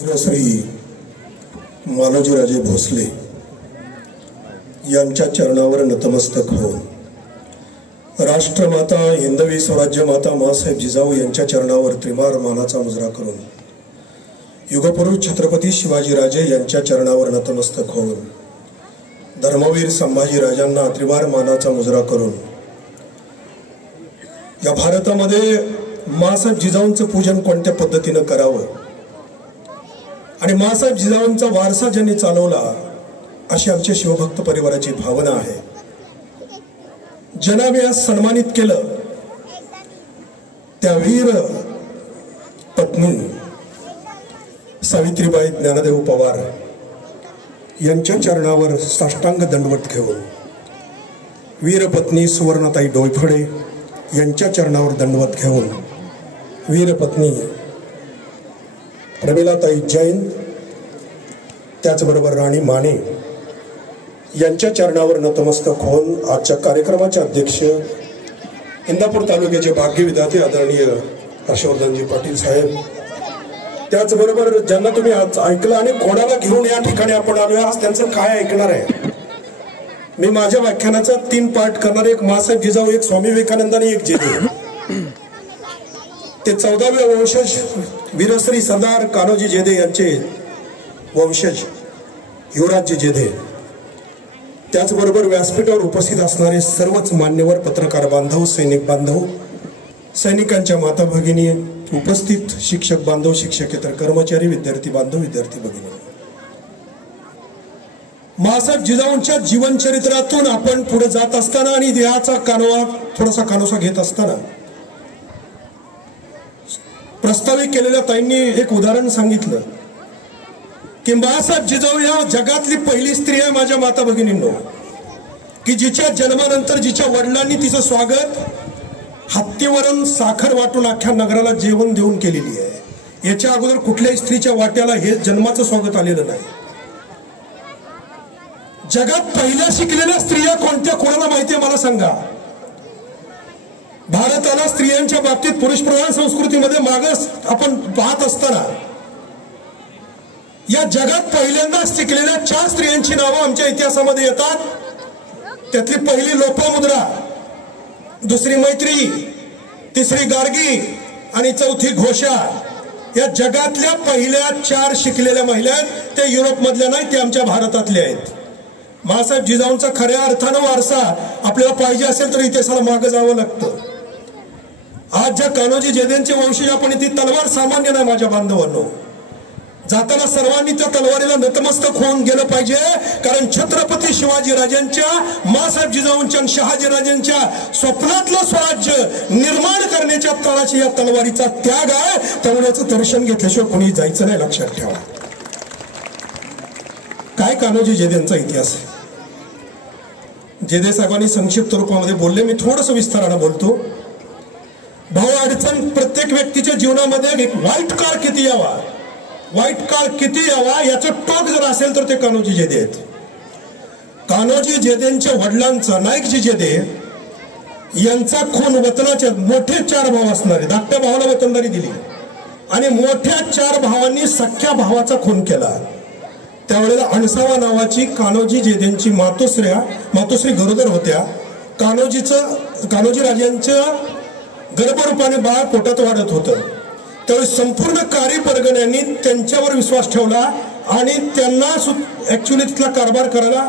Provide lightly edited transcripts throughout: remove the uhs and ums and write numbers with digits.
श्री मालोजीराजे भोसले यांच्या चरणावर नतमस्तक होऊन राष्ट्रमाता हिंदवी स्वराज्य माता माँसाहेब जिजाऊ यांच्या चरणावर त्रिमार मानाचा मुजरा करून युगपुरुष छत्रपती शिवाजीराजे यांच्या चरणावर नतमस्तक होऊन धर्मवीर संभाजीराजांना त्रिमार मानाचा मुजरा करून या भारतामध्ये माँसाहेब जिजाऊंचं पूजन कोणत्या पद्धतीने करावं आणि माँसाहेब जिजाऊंचा वारसा ज्यांनी चालवला अशी आमच्या शिवभक्त परिवाराची भावना आहे। ज्यांना मी आज सन्मानित केलं त्या वीर पत्नी सावित्रीबाई ज्ञानदेव पवार यांच्या चरणावर साष्टांग दंडवत घेऊन वीर पत्नी सुवर्णाताई डोईफळे यांच्या चरणावर दंडवत घेऊन वीर पत्नी प्रमिलाताई जैन त्याचबरोबर राणी माने यांच्या चरणावर नतमस्तक होऊन आजच्या कार्यक्रमाचे अध्यक्ष इंदापूर तालुक्याचे भाग्यविधाते आदरणीय हर्षवर्धनजी पाटील साहेब त्याचबरोबर ज्यांना तुम्ही आज ऐकलं आणि कोणाला घेऊन या ठिकाणी आपण आलोय आज त्यांचं काय ऐकणार आहे। मी माझ्या व्याख्यानाचा 3 पार्ट करणार, एक माँसाहेब जिजाऊ, एक स्वामी विवेकानंद आणि एक जेदे। ते 14वे वंशज वीरश्री सरदार कान्होजी जेदे यांचे वंशज युवराजजी जेदे, त्याचबरोबर व्यासपीठावर उपस्थित असणारे सर्वच मान्यवर पत्रकार बांधव, सैनिक बांधव, सैनिकांच्या माता भगिनी, उपस्थित शिक्षक बांधव, शिक्षकेतर कर्मचारी, विद्यार्थी बांधव, विद्यार्थी भगिनी, माँसाहेब जिजाऊंच्या जीवनचरित्रातून आपण पुढे जात असताना आणि देहाचा थोडासा कानोसा घेत असताना प्रस्तावित केलेल्या ताईंनी एक उदाहरण सांगितलं की माँसाहेब जिजाऊ या जगातली पहिली स्त्री आहे माझ्या माता भगिनींनो, की जिच्या जन्मानंतर जिच्या वडिलांनी तिचं स्वागत हत्तीवरून साखर वाटून अख्ख्या नगराला जेवण देऊन केलेली आहे। याच्या अगोदर कुठल्याही स्त्रीच्या वाट्याला हे जन्माचं स्वागत आलेलं नाही। जगात पहिल्या शिकलेल्या स्त्रिया कोणत्या, कोणाला माहिती आहे मला सांगा। भारताला स्त्रियांच्या बाबतीत पुरुष प्रधान संस्कृतीमध्ये मागास आपण पाहत असताना या जगात पहिल्यांदा शिकलेल्या 4 स्त्रियांची नावं आमच्या इतिहासामध्ये येतात। त्यातली पहिली लोपामुद्रा, दुसरी मैत्री, तिसरी गार्गी आणि चौथी घोषा। या जगातल्या पहिल्या 4 शिकलेल्या महिला आहेत। ते युरोपमधल्या नाही, ते आमच्या भारतातल्या आहेत। माँसाहेब जिजाऊंचा खऱ्या अर्थानं वारसा आपल्याला पाहिजे असेल तर इतिहासाला मागे जावं लागतं। आज ज्या कान्होजी जेदेंचे वंशज आपण, ती तलवार सामान्य नाही माझ्या बांधवांनो। जाताना सर्वांनी त्या तलवारीला नतमस्तक होऊन गेलं पाहिजे, कारण छत्रपती शिवाजी राजांच्या, माँसाहेब जिजाऊंच्या, शहाजीराजांच्या स्वप्नातलं स्वराज्य निर्माण करण्याच्या तळाशी या तलवारीचा त्याग आहे। तेवढ्याचं दर्शन घेतल्याशिवाय कोणी जायचं नाही, लक्षात ठेवा। काय कान्होजी जेदेंचा इतिहास आहे। जेदे साहेबांनी संक्षिप्त रूपामध्ये बोलले, मी थोडंसं विस्तारानं बोलतो। भाव अडचण प्रत्येक व्यक्तीच्या जीवनामध्ये एक वाईट काळ किती यावा, वाईट काळ किती यावा याचं टोक जर असेल तर ते कान्होजी जेदे आहेत। कान्होजी जेदेंच्या वडिलांचा नाईकजी जेदे यांचा खून वतनाच्या मोठे 4 भाव असणारे, धाकट्या भावाला वतनदारी दिली आणि मोठ्या 4 भावांनी सख्या भावाचा खून केला। त्यावेळेला अणसावा नावाची कान्होजी जेदेंची मातोश्री गरोदर होत्या। कान्होजी राजांच्या गर्भरूपाने बाळ पोटात वाढत होतं। त्यावेळी संपूर्ण कारी परगण्यांनी त्यांच्यावर विश्वास ठेवला आणि त्यांना ऍक्च्युअली तिथला कारभार करायला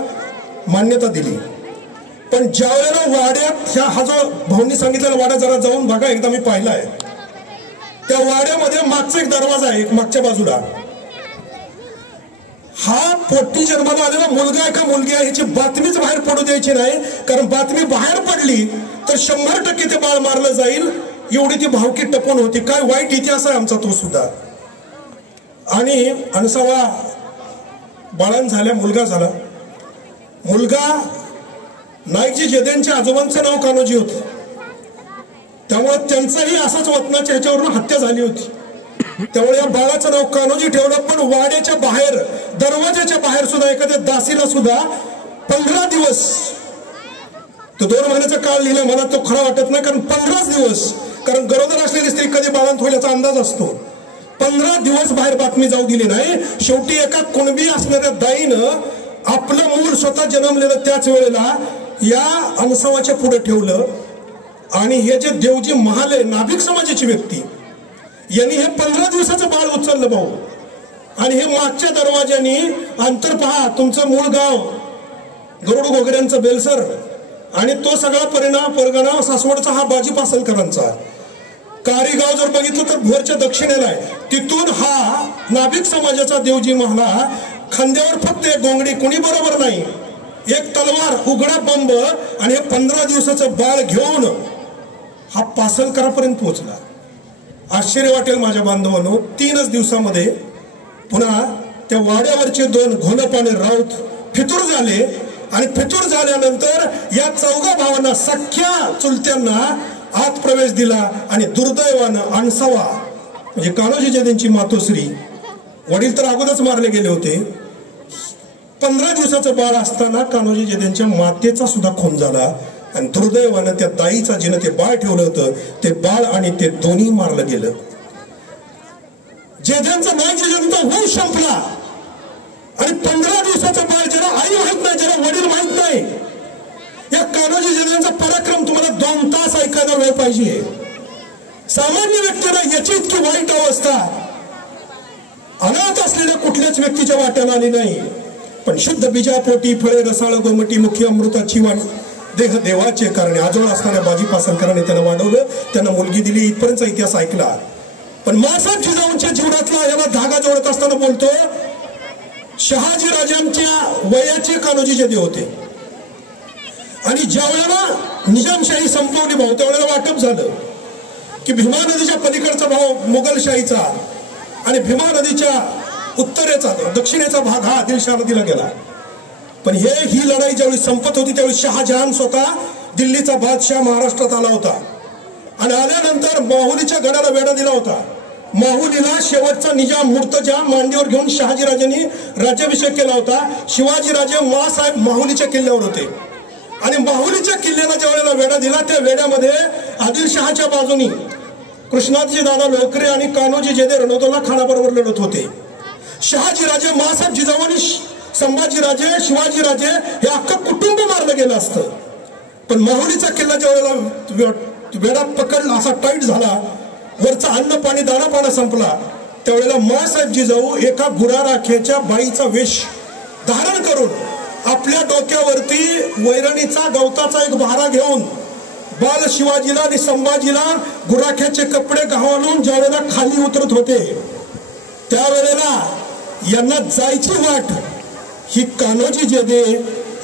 मान्यता दिली। पण ज्या वेळेला वाड्यात हा जो भाऊंनी सांगितलेला वाडा जरा जाऊन बघा, एकदा मी पाहिलाय। त्या वाड्यामध्ये मागचा एक दरवाजा आहे, एक मागच्या बाजूला। हा पोटी जन्माला आलेला मुलगा आहे का मुलगी आहे ह्याची बातमीच बाहेर पडू द्यायची नाही, कारण बातमी बाहेर पडली तर 100% ते बाळ मारलं जाईल, एवढी ती भावकी टपून होती। काय वाईट इतिहास आहे आमचा तो सुद्धा। आणि अणसावा बाळान झाल्या, मुलगा झाला। मुलगा नाईकजी जेदेंच्या आजोबांचं नाव कान्होजी होतं, त्यामुळे त्यांचंही असाच वतनाच्या ह्याच्यावरून हत्या झाली होती। त्यामुळे या बाळाचं नाव कान्होजी ठेवलं। पण वाड्याच्या बाहेर, दरवाजाच्या बाहेर सुद्धा एखाद्या दासीला सुद्धा 15 दिवस, तो 2 महिन्याचा काळ लिहिला, मला तो खरा वाटत नाही, कारण 15 दिवस, कारण गरोदर असलेली स्त्री कधी बाळंत होईल याचा अंदाज असतो। 15 दिवस बाहेर बातमी जाऊ दिली नाही. शेवटी एका कुणबी असणाऱ्या दाईनं आपलं मूल स्वतः जन्मलेलं त्याच वेळेला या अनसवाच्या पुढे ठेवलं. आणि हे जे देवजी महाल आहे, नाभिक समाजाची व्यक्ती, यांनी हे 15 दिवसाचं बाळ उचललं भाऊ. आणि हे मागच्या दरवाज्याने अंतर पहा, तुमचं मूळ गाव गरुड घोगऱ्यांचं बेलसर आणि तो सगळा परगणा सासवडचा हा बाजी पासलकरांचा. कारीगाव जर बघितलं तर भोरच्या दक्षिणेला आहे. तिथून हा नाभिक समाजाचा देवजी महाला, खांद्यावर फक्त एक गोंगडी, कोणी बरोबर नाही, एक तलवार, उघडा बंब आणि हे 15 दिवसाचं बाळ घेऊन हा पासलकरापर्यंत पोहोचला. आश्चर्य वाटेल माझ्या बांधवांनो, 3च दिवसामध्ये पुन्हा त्या वाड्यावरचे 2 घोलपाने राऊत फितूर झाले. आणि फितूर झाल्यानंतर या 4 भावांना, सख्या चुलत्यांना आत प्रवेश दिला. आणि दुर्दैवानं अनसवा म्हणजे कान्होजी जयंतीची मातोश्री, वडील तर अगोदरच मारले गेले होते, 15 दिवसाचं बाळ असताना कान्होजी जयंतीच्या मातेचा सुद्धा खून झाला. आणि दुर्दैवानं त्या दाईचा जिनं ते बाळ ठेवलं होतं, ते बाळ आणि ते दोन्ही मारलं गेलं. जेद्यांचा नाही जेद्यांचा होऊ संपला. आणि 15 दिवसाचं बाळ, ज्याला आई माहित नाही, ज्याला वडील माहित नाही, या कान्होजी जेद्यांचा पराक्रम तुम्हाला 2 तास ऐकायला वेळ पाहिजे. सामान्य व्यक्तीला याची इतकी वाईट अवस्था अनाथ असलेल्या कुठल्याच व्यक्तीच्या वाट्याला आली नाही. पण शुद्ध बीजापोटी फळे रसाळ गोमटी मुखी अमृताची वाणी देह देवाचे कारणे. आजोळ असणाऱ्या बाजी पासलकरांनी त्यांना वाढवलं, त्यांना मुलगी दिली, इथपर्यंतचा इतिहास ऐकला. पण मासाहेब जिजाऊंच्या जीवनातला याला धागा जोडत असताना बोलतो, शहाजी राजांच्या वयाचे कान्होजी जेदे होते. आणि ज्या वेळेला निजामशाही संपवली भाऊ, त्यावेळेला वाटप झालं की भीमा नदीच्या पलीकडचा भाव मुघलशाहीचा आणि भीमा नदीच्या उत्तरेचा दक्षिणेचा भाग हा आदिलशाह नदीला गेला. पण ही लढाई ज्यावेळी संपत होती त्यावेळी शहाजहान स्वतः दिल्लीचा बादशाह महाराष्ट्रात आला होता. आणि आल्यानंतर माहुलीच्या गडाला वेढा दिला होता. माहुलीला शेवटचा निजाम मुर्तजा मांडीवर घेऊन शहाजीराजांनी राज्याभिषेक केला होता. शिवाजीराजे मासाहेब माहुलीच्या किल्ल्यावर होते. आणि माहुलीच्या किल्ल्याला ज्या वेळेला वेढा दिला, त्या वेढ्यामध्ये आदिलशहाच्या बाजूनी कृष्णाजी दादा लोकरे आणि कान्होजी जेदे रणौतला खानाबरोबर लढत होते. शहाजीराजे, मासाहेब जिजाऊ आणि संभाजीराजे, शिवाजीराजे हे अख्खं कुटुंब मारलं गेलं असतं. पण माहुलीचा किल्ला ज्या वेळेला वेढा पकडला, असा टाईट झाला, वरचा अन्न पाणी दाणा पाणा संपला, त्यावेळेला मासाहेब जिजाऊ एका गुराराख्याच्या बाईचा वेश धारण करून आपल्या डोक्यावरती वैरणीचा गवताचा एक भारा घेऊन बाल शिवाजीला आणि संभाजीला गुराख्याचे कपडे घालून ज्या वेळेला खाली उतरत होते, त्यावेळेला यांना जायची वाट ही कान्होजी जेदे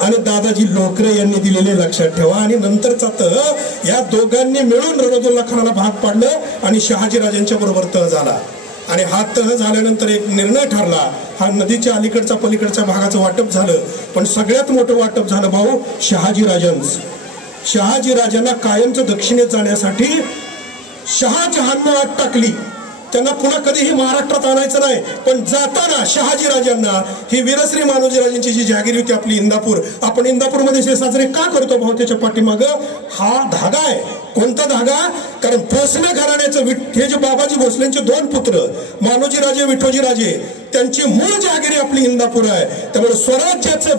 आणि दादाजी लोकरे यांनी दिलेले लक्षात ठेवा. आणि नंतरचा तह या दोघांनी मिळून रणौतुल्ला खानाला भाग पाडलं आणि शहाजीराजांच्या बरोबर तह झाला. आणि हा तह झाल्यानंतर एक निर्णय ठरला, हा नदीच्या अलीकडचा पलीकडच्या भागाचं वाटप झालं. पण सगळ्यात मोठं वाटप झालं भाऊ शहाजीराजांचं. शहाजीराजांना कायमचं दक्षिणेत जाण्यासाठी शहाजहाननं अट टाकली, त्यांना पुन्हा कधीही महाराष्ट्रात आणायचं नाही. पण जाताना शहाजीराजांना ही वीरश्री मानोजीराजांची जी जहागिरी होती आपली इंदापूर, आपण इंदापूरमध्ये हे साजरे का करतो भाऊ, त्याच्या पाठीमागं हा धागा आहे. कोणता धागा? कारण भोसले घराण्याचं हे जे बाबाजी भोसलेंचे 2 पुत्र मानोजीराजे, विठोजीराजे, त्यांची मूळ जहागिरी आपली इंदापूर आहे. त्यामुळे स्वराज्याचं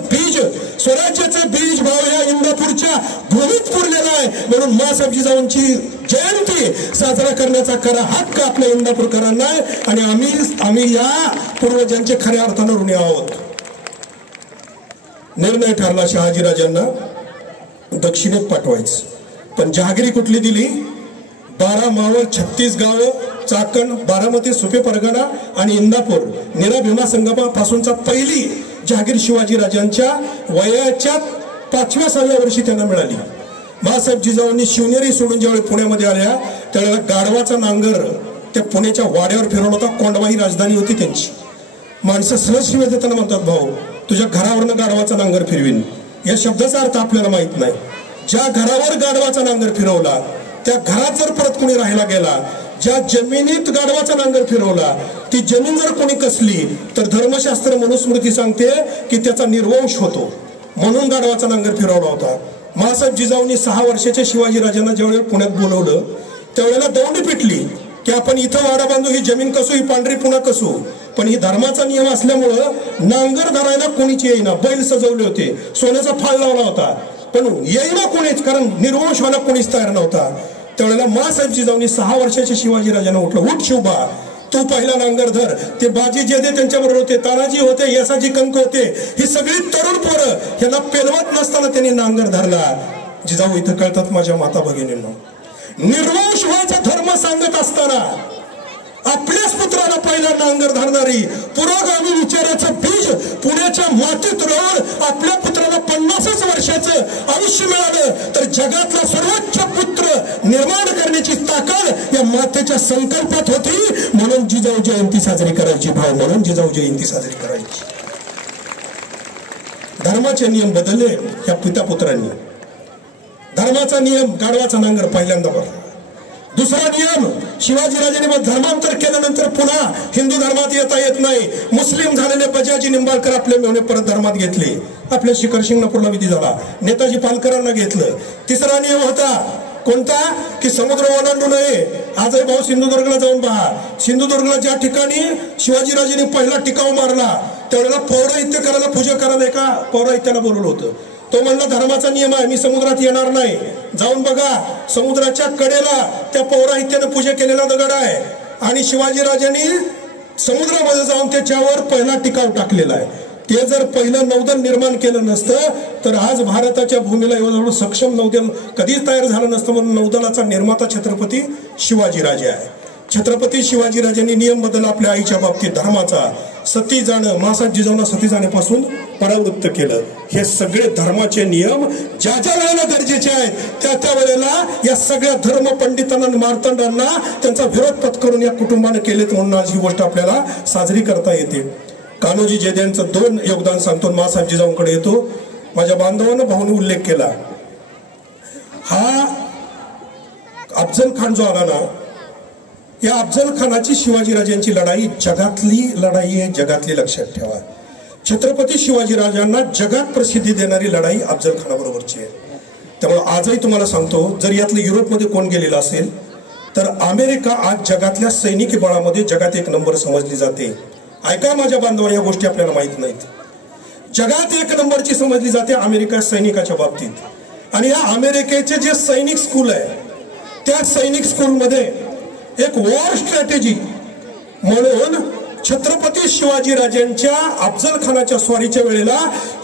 बीज भाऊ या इंदापूरच्या भूमीत पुरलेलं आहे. म्हणून मासाहेब जिजाऊंची जयंती साजरा करण्याचा खरा हक्क आपल्या इंदापूरकरांना आहे. आणि आम्ही या पूर्वजांचे खऱ्या अर्थानं ऋणी आहोत. निर्णय ठरला शहाजीराजांना दक्षिणेत पाठवायचं. पण जहागिरी कुठली दिली? 12 मावळ, 36 गावं, चाकण, बारामती, सुपे परगणा आणि इंदापूर नीरा भीमा संगमापासूनचा पहिली जहागीर शिवाजीराजांच्या वयाच्या 5व्या-6व्या वर्षी त्यांना मिळाली. मासाहेब जिजाऊंनी शिवनेरी सोडून ज्यावेळी पुण्यामध्ये आल्या त्यावेळेला गाढवाचा नांगर त्या पुण्याच्या वाड्यावर फिरवला होता. कोंढवा ही राजधानी होती त्यांची. माणसं सहज शिव्या देताना म्हणतात, भाऊ तुझ्या घरावरनं गाढवाचा नांगर फिरवीन. या शब्दाचा अर्थ आपल्याला माहित नाही. ज्या घरावर गाढवाचा नांगर फिरवला त्या घरात जर परत कोणी राहायला गेला, ज्या जमिनीत गाढवाचा नांगर फिरवला ती जमीन जर कोणी कसली तर धर्मशास्त्र मनुस्मृती सांगते की त्याचा निर्वंश होतो. म्हणून गाढवाचा नांगर फिरवला होता. मासाहेब जिजाऊंनी 6 वर्षाच्या शिवाजीराजांना ज्यावेळेला पुण्यात बोलवलं त्यावेळेला दौंडी पिटली की आपण इथं वाडा बांधू, ही जमीन कसू, ही पांढरी पुन्हा कसू, पण ही धर्माचा नियम असल्यामुळं नांगर धरायला कोणीच येईना. बैल सजवले होते, सोन्याचा फाळ लावला होता, पण येईना कोणीच, कारण निर्वंश व्हायला कोणीच तयार नव्हता. त्यावेळेला मासाहेब जिजाऊनी 6 वर्षाच्या शिवाजीराजांना उठलं, उठ शिवबा, तू पहिला नांगर धर. ते बाजी जेदे त्यांच्याबरोबर होते, तानाजी होते, यसाजी कंक होते, ही सगळी तरुण पोरं, ह्याला पेलवत नसताना त्यांनी नांगर धरला. जिजाऊ इथं कळतात माझ्या माता भगिनींनो, निर्वंश व्हायचा धर्म सांगत असताना आपल्याच पुत्राला पहिला नांगर धरणारी पुरोगामी विचाराचं बीज पुण्याच्या मातीत रोवून आपल्या पुत्राला 50 वर्षाचं आयुष्य मिळालं, तर जगातला सर्वोच्च पुत्र निर्माण करण्याची ताकद या मातेच्या संकल्पात होती. म्हणून जिजाऊ जयंती साजरी करायची, भाव, म्हणून जिजाऊ जयंती साजरी करायची. धर्माचे नियम बदलले या पिता पुत्रांनी. धर्माचा नियम गाढवाचा नांगर पहिल्यांदा भरला. दुसरा नियम, शिवाजीराजांनी धर्मांतर केल्यानंतर पुन्हा हिंदू धर्मात येता येत नाही. मुस्लिम झालेले बजाजी निंबाळकर आपले मेवणे परत धर्मात घेतले. आपल्या शिखर शिंगणापूरला विधी झाला, नेताजी पालकरांना घेतलं. तिसरा नियम होता कोणता, की समुद्र ओलांडू नये. आजही भाऊ सिंधुदुर्गला जाऊन पहा, सिंधुदुर्गला ज्या ठिकाणी शिवाजीराजांनी पहिला टिकाव मारला त्यावेळेला पौराहित्य करायला, पूजा करायला एका पौराहित्याला बोलवलं होतं. तो म्हणला धर्माचा नियम आहे, मी समुद्रात येणार नाही. जाऊन बघा, समुद्राच्या कडेला त्या पौराहित्यानं पूजा केलेला दगड आहे आणि शिवाजीराजांनी समुद्रामध्ये जाऊन त्याच्यावर पहिला टिकाव टाकलेला आहे. ते जर पहिलं नौदल निर्माण केलं नसतं तर आज भारताच्या भूमीला एवढं सक्षम नौदल कधीच तयार झालं नसतं. म्हणून नौदलाचा निर्माता छत्रपती शिवाजीराजे आहे. छत्रपती शिवाजीराजांनी नियम बदल आपल्या आईच्या बाबतीत धर्माचा. सती जाणं, मासाहेब जिजाऊंना सती जाण्यापासून परावृत्त केलं. हे सगळे धर्माचे नियम ज्या ज्या वेळेला गरजेचे आहेत त्या त्या वेळेला या सगळ्या धर्म पंडितांना, मार्तंडांना त्यांचा विरोध पत्करून या कुटुंबाने केलेत. म्हणून आज ही गोष्ट आपल्याला साजरी करता येते. कान्होजी जेद्यांचं 2 योगदान सांगतो, मासाहेब जिजाऊंकडे येतो. माझ्या बांधवांना भाऊने उल्लेख केला, हा अफजल खान जो आला ना, या अफजल खानाची शिवाजीराजांची लढाई जगातली लढाई आहे, जगातली लक्षात ठेवा. छत्रपती शिवाजीराजांना जगात प्रसिद्धी देणारी लढाई अफजल खानाबरोबरची आहे. त्यामुळे आजही तुम्हाला सांगतो, जर यातलं युरोपमध्ये कोण गेलेला असेल तर अमेरिका आज जगातल्या सैनिकी बळामध्ये जगात 1 नंबर समजली जाते. ऐका माझ्या बांधवांना, या गोष्टी आपल्याला माहित नाहीत. जगात 1 नंबरची समजली जाते अमेरिका सैनिकाच्या बाबतीत. आणि या अमेरिकेचे जे सैनिक स्कूल आहे त्या सैनिक स्कूलमध्ये एक वॉर स्ट्रॅटेजी म्हणून छत्रपती शिवाजीराजांच्या अफजल खानाच्या स्वारीच्या वेळेला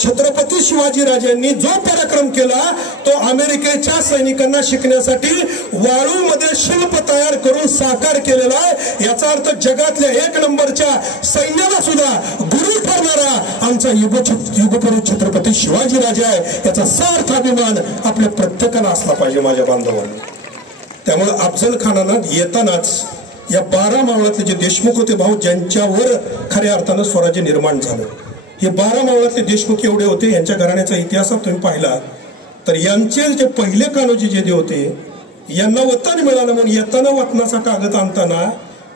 छत्रपती शिवाजीराजांनी जो पराक्रम केला तो अमेरिकेच्या सैनिकांना शिकण्यासाठी वाळूमध्ये शिल्प तयार करून साकार केलेला आहे. याचा अर्थ जगातल्या 1 नंबरच्या सैन्याला सुद्धा गुरु ठरणारा आमचा युगपुरुष छत्रपती शिवाजीराजा आहे. याचा सार्थ अभिमान आपल्या प्रत्येकाला असला पाहिजे माझ्या बांधवांनी. त्यामुळे अफजल खानानं येतानाच या 12 मावळातले जे देशमुख होते भाऊ, ज्यांच्यावर खऱ्या अर्थानं स्वराज्य निर्माण झालं, हे 12 मावळातले देशमुख एवढे होते. यांच्या घराण्याचा इतिहास तुम्ही पाहिला तर यांचे जे पहिले कान्होजी जेदे होते यांना वतन मिळालं म्हणून येताना वतनाचा कागद आणताना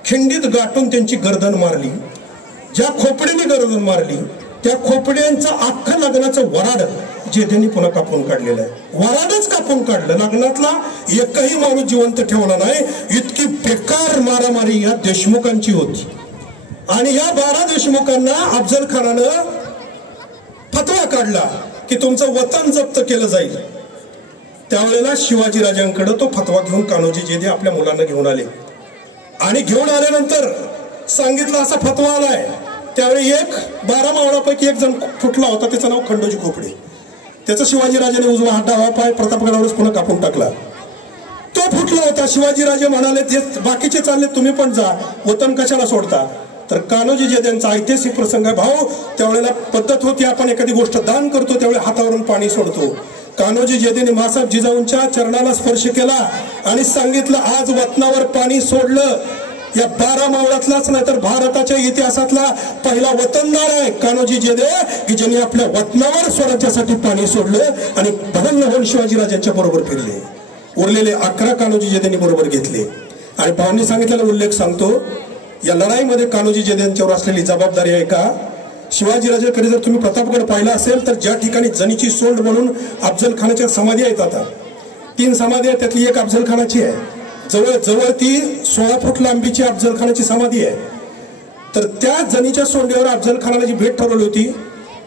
खिंडीत गाठून त्यांची गर्दन मारली. ज्या खोपडीने गर्दन मारली त्या खोपड्यांचं अख्खं लग्नाचं वराड जेदेंनी पुन्हा कापून काढलेलं आहे. वराडच कापून काढलं. लग्नातला एकही माणूस जिवंत ठेवला नाही. इतकी बेकार मारामारी या देशमुखांची होती. आणि या 12 देशमुखांना अफजल खानानं फतवा काढला की तुमचं वतन जप्त केलं जाईल. त्यावेळेला शिवाजीराजांकडे तो फतवा घेऊन कान्होजी जेदे आपल्या मुलांना घेऊन आले. आणि घेऊन आल्यानंतर सांगितलं असा फतवा आलाय. त्यावेळी 12 मावळापैकी एक जण फुटला होता, त्याचं नाव खंडोजी खोपडे. त्याचा शिवाजीराजाने उजवा हात डावा पाय प्रतापगडावरच पुन्हा कापून टाकला. तो फुटला होता. शिवाजीराजे म्हणाले ते बाकीचे चालले, तुम्ही पण जा, वतन कशाला सोडता. तर कान्होजी जेद्यांचा ऐतिहासिक प्रसंग आहे भाऊ. त्यावेळेला पद्धत होती, आपण एखादी गोष्ट दान करतो त्यावेळी हातावरून पाणी सोडतो. कान्होजी जेदेने मासाहेब जिजाऊंच्या चरणाला स्पर्श केला आणि सांगितलं आज वतनावर पाणी सोडलं. या 12 मावळातलाच नाही तर भारताच्या इतिहासातला पहिला वतनदार आहे कान्होजी जेदे, की ज्यांनी आपल्या वतनावर स्वराज्यासाठी पाणी सोडलं आणि भगन होऊन शिवाजीराजांच्या बरोबर फिरले. उरलेले 11 कान्होजी जेदेंनी बरोबर घेतले. आणि भावांनी सांगितलेला उल्लेख सांगतो, या लढाईमध्ये कान्होजी जेदेंच्यावर असलेली जबाबदारी आहे का. शिवाजीराजाकडे जर तुम्ही प्रतापगड पाहिला असेल तर ज्या ठिकाणी जनीची सोंड म्हणून अफजल खानाच्या समाधी आहेत, आता 3 समाधी आहेत, त्यातली एक अफजल खानाची आहे. जवळ जवळ ती 16 फूट लांबीची अफजल खानाची समाधी आहे. तर त्या जनीच्या सोंडेवर अफजल खानाला जी भेट ठरवली होती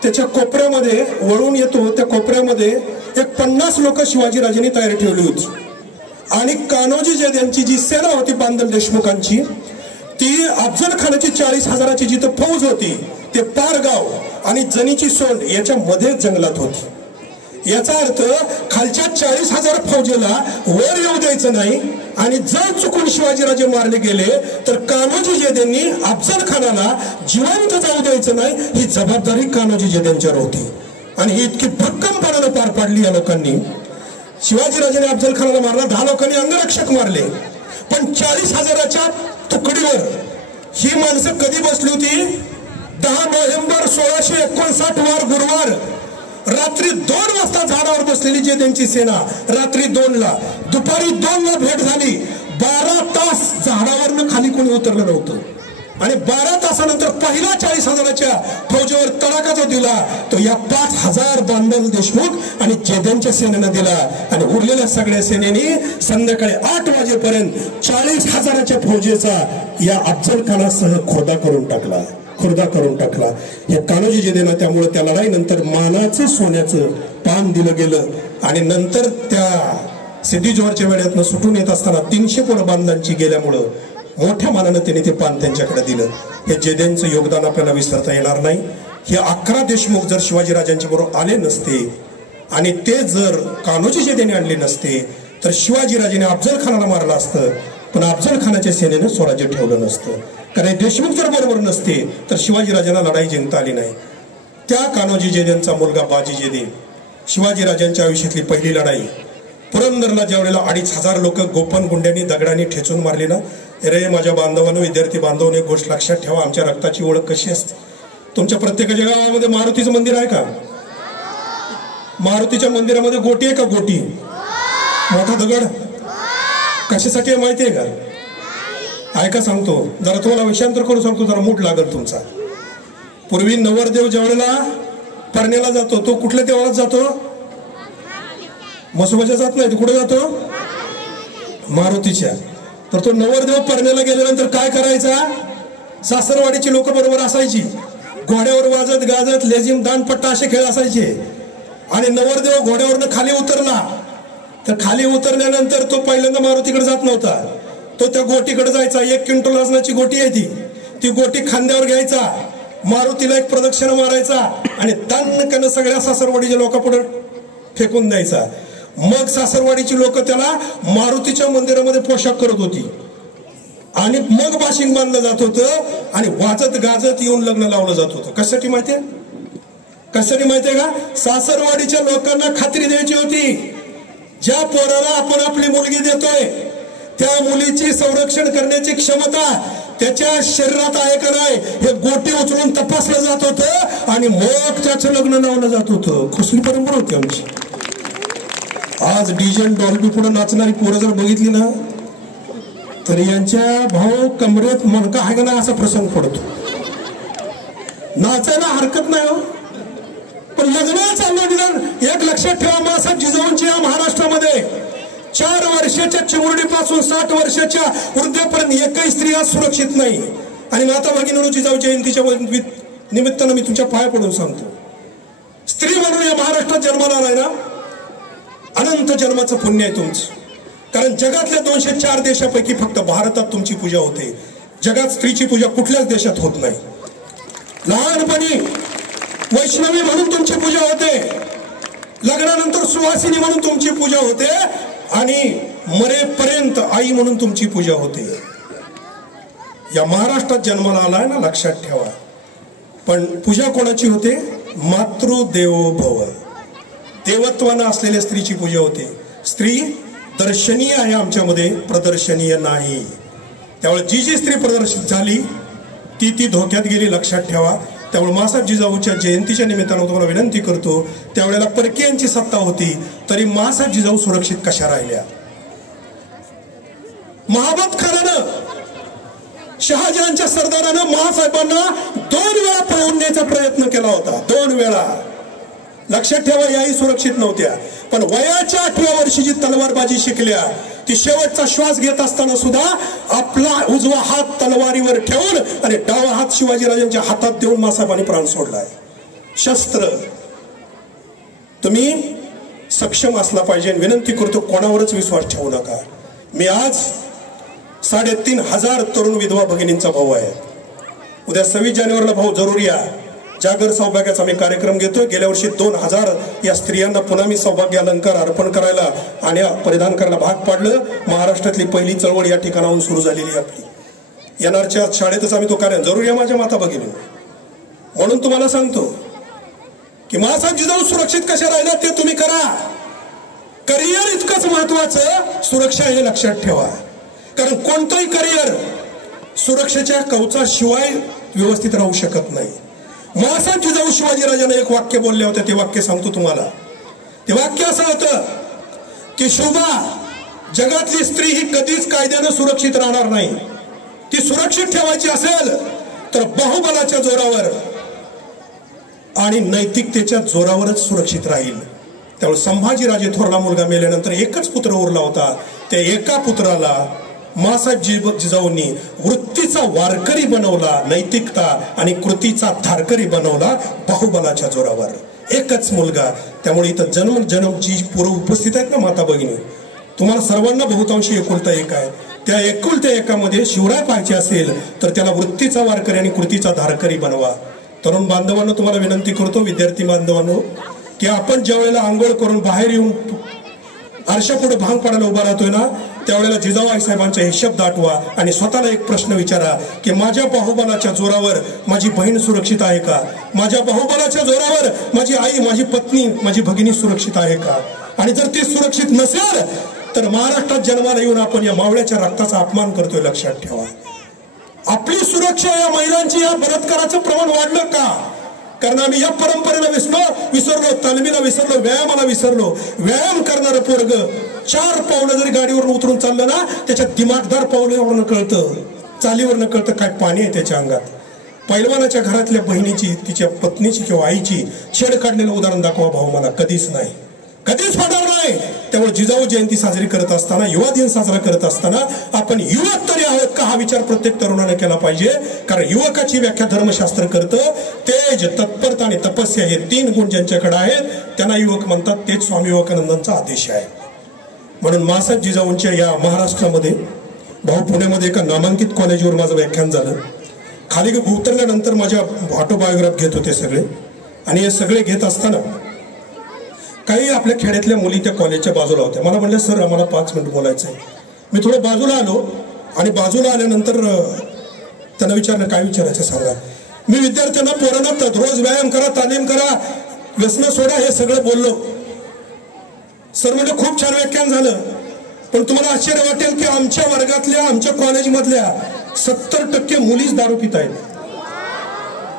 त्याच्या कोपऱ्यामध्ये वळून येतो, त्या कोपऱ्यामध्ये एक 50 लोक शिवाजीराजांनी तयारी ठेवली होती. आणि कान्होजी जेधेंची जी सेना होती बांदल देशमुखांची, ती अफजल खानाची 40,000ची जिथं फौज होती ते पारगाव आणि जनीची सोंड याच्या मध्ये जंगलात होती. याचा अर्थ खालच्या 40,000 फौजेला वर येऊ द्यायचं नाही. आणि जर चुकून शिवाजीराजे मारले गेले तर कान्होजी जेधेंनी अफजल खानाला जिवंत जाऊ द्यायचं नाही, ही जबाबदारी कान्होजी जेधेंच्यावर होती. आणि ही इतकी भक्कमपणाने पार पाडली या लोकांनी. शिवाजीराजांनी अफजल खानाला मारला, 10 लोकांनी अंगरक्षक मारले, पण 40,000च्या तुकडीवर ही माणसं कधी बसली होती? 10 नोव्हेंबर 1659 वार गुरुवार रात्री 2 वाजता झाडावर बसलेली जेधेंची सेना रात्री 2ला, दुपारी 2ला भेट झाली. 12 तास झाडावरनं खाली कोणी उतरलं नव्हतं. आणि 12 तासानंतर पहिला 40,000च्या फौजेवर तडाखा जो दिला तो या 5,000 बांदल देशमुख आणि जेधेंच्या सेनेनं दिला. आणि उरलेल्या सगळ्या सेनेने संध्याकाळी 8 वाजेपर्यंत 40,000च्या फौजेचा या अफजल खानासह खुर्दा करून टाकला. हे कान्होजी जेधेंना त्यामुळे त्या लढाईनंतर मानाचं सोन्याचं पान दिलं गेलं. आणि नंतर त्या सिद्धी जोहरच्या वेळेतनं सुटून येत असताना 300 पोरं बांधलांची गेल्यामुळं मोठ्या मानानं त्यांनी ते पान त्यांच्याकडे दिलं. हे जेधेंचं योगदान आपल्याला विसरता येणार नाही. हे 11 देशमुख जर शिवाजीराजांच्या बरोबर आले नसते आणि ते जर कान्होजी जेधेंनी आणले नसते तर शिवाजीराजांनी अफजल खानाला मारलं असतं, पण अफजल खानाच्या सेनेनं स्वराज्य ठेवलं नसतं. कारण देशमुख जर बरोबर नसते तर शिवाजीराजांना लढाई जिंकता आली नाही. त्या कान्होजी जेधेंचा मुलगा बाजी जेधे, शिवाजीराजांच्या आयुष्यातली पहिली लढाई. पुरंदरला ज्या वेळेला 2,500 लोक गोपन गुंड्यांनी दगडांनी ठेचून मारली ना, रे माझ्या बांधवांनो, विद्यार्थी बांधवांनो, एक गोष्ट लक्षात ठेवा, आमच्या रक्ताची ओळख कशी असते. तुमच्या प्रत्येकाच्या गावामध्ये मारुतीचं मंदिर आहे का? मारुतीच्या मंदिरामध्ये गोटी आहे का? गोटी मोठा दगड कशासाठी आहे माहिती आहे का? ऐका सांगतो, जरा तुम्हाला विषयांतर करून सांगतो, जरा मूठ लागल तुमचा. पूर्वी नवरदेव ज्या वेळेला परण्याला जातो तो कुठल्या देवळात जातो? म्हसोबाच्या जात नाही, कुठे जातो? मारुतीच्या. तर तो नवरदेव परण्याला गेल्यानंतर काय करायचा? सासरवाडीची लोक बरोबर असायची, घोड्यावर वाजत गाजत लेझिम दानपट्टा असे खेळ असायचे. आणि नवरदेव घोड्यावरनं खाली उतरला तर खाली उतरल्यानंतर तो पहिल्यांदा मारुतीकडे जात नव्हता, तो त्या गोटीकडे जायचा. 1 क्विंटल वजनाची गोटी आहे ती गोटी खांद्यावर घ्यायचा, मारुतीला एक प्रदक्षिणा मारायचा आणि दणकन सगळ्या सासरवाडीच्या लोकांपुढे फेकून द्यायचा. मग सासरवाडीची लोक त्याला मारुतीच्या मंदिरामध्ये पोशाख करत होती आणि मग बाशिंग बांधलं जात होतं आणि वाजत गाजत येऊन लग्न लावलं जात होतं. कशासाठी माहितीये? कशासाठी माहितीये का? सासरवाडीच्या लोकांना खात्री द्यायची होती, ज्या पोराला आपण आपली मुलगी देतोय त्या मुलीची संरक्षण करण्याची क्षमता त्याच्या शरीरात आहे का नाही हे गोटी उचलून तपासलं जात होतं आणि मग त्याचं लग्न लावलं जात होतं. कसली परंपरा होती आमची. आज डीजे डॉल्बी पुढे नाचणारी पोरं जर बघितली ना तर यांच्या भाऊ कमरेत मणका आहे का नाही असा प्रसंग पडतो. नाचायला हरकत नाही हो, पण लग्न चाललं निदान एक लक्षात ठेवा, मासाहेब जिजाऊंची या महाराष्ट्रामध्ये 4 वर्षाच्या चिमुरडीपासून 60 वर्षाच्या वृद्धापर्यंत एकही स्त्री आज सुरक्षित नाही. आणि माता भगिनी जिजाऊच्या जयंतीच्या निमित्तानं मी तुमच्या पाया पडून सांगतो, स्त्री म्हणून या महाराष्ट्रात जन्माला आलाय ना, अनंत जन्माचं पुण्य आहे तुमचं. कारण जगातल्या 204 देशापैकी फक्त भारतात तुमची पूजा होते. जगात स्त्रीची पूजा कुठल्याच देशात होत नाही. लहानपणी वैष्णवी म्हणून तुमची पूजा होते, लग्नानंतर सुवासिनी म्हणून तुमची पूजा होते आणि मरेपर्यंत आई म्हणून तुमची पूजा होते. या महाराष्ट्रात जन्माला आलाय ना, लक्षात ठेवा. पण पूजा कोणाची होते? मातृदेवो भव, देवत्वानं असलेल्या स्त्रीची पूजा होते. स्त्री दर्शनीय आहे आमच्यामध्ये, प्रदर्शनीय नाही. त्यामुळे जी स्त्री प्रदर्शित झाली ती धोक्यात गेली, लक्षात ठेवा. त्यामुळे मासाहेब जिजाऊच्या जयंतीच्या निमित्तानं तुम्हाला विनंती करतो, त्यावेळेला परकीयांची सत्ता होती तरी मासाहेब जिजाऊ सुरक्षित कशा राहिल्या? महाबत खानानं, शहाजहानच्या सरदारानं महासाहेबांना 2 वेळा पळवून न्यायचा प्रयत्न केला होता, 2 वेळा. लक्षात ठेवा, याही सुरक्षित नव्हत्या. पण वयाच्या 8व्या वर्षी जी तलवारबाजी शिकल्या, ती शेवटचा श्वास घेत असताना सुद्धा आपला उजवा हात तलवारीवर ठेवून आणि डावा हात शिवाजीराजांच्या हातात देऊन मासाहेबांनी प्राण सोडलाय. शस्त्र तुम्ही सक्षम असला पाहिजे. विनंती करतो, कोणावरच विश्वास ठेवू नका. मी आज 3,500 तरुण विधवा भगिनींचा भाऊ आहे. उद्या 26 जानेवारीला भाऊ जरूर या. जागर सौभाग्याचा मी कार्यक्रम घेतोय. गेल्या वर्षी 2,000 या स्त्रियांना पुन्हा मी सौभाग्य अलंकार अर्पण करायला आणि परिधान करायला भाग पाडलं. महाराष्ट्रातली पहिली चळवळ या ठिकाणाहून सुरू झालेली आहे आपली. येणारच्या शाळेतच आम्ही तो कार्य जरूर या माझ्या माता भगिनी. म्हणून तुम्हाला सांगतो की मासाहेब जिजाऊ सुरक्षित कशा राहिल्या ते तुम्ही करा. करिअर इतकंच महत्वाचं, सुरक्षा हे लक्षात ठेवा. कारण कोणतंही करिअर सुरक्षेच्या कवचाशिवाय व्यवस्थित राहू शकत नाही. मासाहेब जिजाऊ शिवाजीराजांना एक वाक्य बोलले होते, ते वाक्य सांगतो तुम्हाला. ते वाक्य असं होतं की शोभा, जगातली स्त्री ही कधीच कायद्यानं सुरक्षित राहणार नाही. ती सुरक्षित ठेवायची असेल तर बाहुबलाच्या जोरावर आणि नैतिकतेच्या जोरावरच सुरक्षित राहील. त्यामुळे संभाजीराजे थोरला मुलगा मेल्यानंतर एकच पुत्र उरला होता. त्या एका पुत्राला मासाहेब जिजाऊंनी वृत्तीचा वारकरी बनवला, नैतिकता आणि कृतीचा धारकरी बनवला बाहुबलाच्या जोरावर. एकच मुलगा. त्यामुळे इथं जन्म जी पूर्व उपस्थित आहेत ना माता भगिनी, तुम्हाला सर्वांना बहुतांशी एकुलता एक आहे. त्या एकुलत्या एकामध्ये शिवराय पाहायचे असेल तर त्याला वृत्तीचा वारकरी आणि कृतीचा धारकरी बनवा. तरुण बांधवांनो, तुम्हाला विनंती करतो, विद्यार्थी बांधवांनो, की आपण ज्या वेळेला आंघोळ करून बाहेर येऊन आरशापुढे भांग पाडायला उभा राहतोय ना, त्यावेळेला जिजाऊ आईसाहेबांचे हे शब्द आठवा आणि स्वतःला एक प्रश्न विचारा की माझ्या बाहुबलाच्या जोरावर माझी बहीण सुरक्षित आहे का? माझ्या बाहुबलाच्या जोरावर माझी आई, माझी पत्नी, माझी भगिनी सुरक्षित आहे का? आणि जर ती सुरक्षित नसेल तर महाराष्ट्रात जन्माला येऊन आपण या मावळ्याच्या रक्ताचा अपमान करतोय. लक्षात ठेवा. आपली सुरक्षा या महिलांची, या बलात्काराचं प्रमाण वाढलं का? कारण आम्ही या परंपरेला विसरलो, तालमीला विसरलो, व्यायामाला विसरलो. व्यायाम करणारं पोरग 4 पावलं जरी गाडीवर उतरून चाललं ना, त्याच्या दिमागदार पावलावरनं कळतं, चालीवरनं कळतं काय पाणी आहे त्याच्या अंगात. पैलवानाच्या घरातल्या बहिणीची, तिच्या पत्नीची किंवा आईची छेड काढलेलं उदाहरण दाखवा भाऊ मला. कधीच नाही, कधीच होणार नाही. त्यामुळे जिजाऊ जयंती साजरी करत असताना, युवा दिन साजरा करत असताना आपण युवक तरी आहोत का हा विचार प्रत्येक तरुणाने केला पाहिजे. कारण युवकाची व्याख्या धर्मशास्त्र करतं. तेज, तत्परता आणि तपस्या हे 3 गुण ज्यांच्याकडे आहेत त्यांना युवक म्हणतात. तेच स्वामी विवेकानंदांचा आदेश आहे. म्हणून मासाहेब जिजाऊंच्या या महाराष्ट्रामध्ये भाऊ पुण्यामध्ये एका नामांकित कॉलेजवर माझं व्याख्यान झालं. खाली उतरल्यानंतर माझ्या ऑटोबायोग्राफ घेत होते सगळे. आणि हे सगळे घेत असताना काही आपल्या खेड्यातल्या मुली त्या कॉलेजच्या बाजूला होत्या. मला म्हणलं, सर आम्हाला 5 मिनिट बोलायचं आहे. मी थोडं बाजूला आलो आणि बाजूला आल्यानंतर त्यांना विचारलं, काय विचारायचं सांगा. मी विद्यार्थ्यांना, पोरांना रोज व्यायाम करा, तालीम करा, व्यसन सोडा हे सगळं बोललो. सर म्हणजे खूप छान व्याख्यान झालं, पण तुम्हाला आश्चर्य वाटेल की आमच्या वर्गातल्या, आमच्या कॉलेजमधल्या 70% मुलीच दारू पित आहेत.